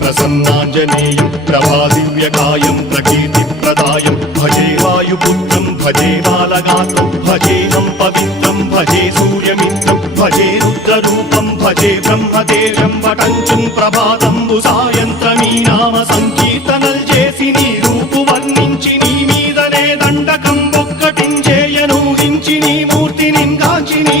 ప్రసన్నాంజనేయం ప్రభాదివ్యకాయం ప్రకీర్తిప్రదాయం భజే వాయుపుత్రం భజే బాలగాత్రం భజేహం పవిత్రం భజే సూర్యమిత్రం భజే రుద్రరూపం భజే బ్రహ్మదేవం వటంచం ప్రభాతంబు సాయంత్రమీ నామ సంకీర్తనలు చేసి నీ రూపు వర్ణించి నీ మీదనే దండకం ఒక్కటించేయనూహించి నీ మూర్తిని కాచి నీ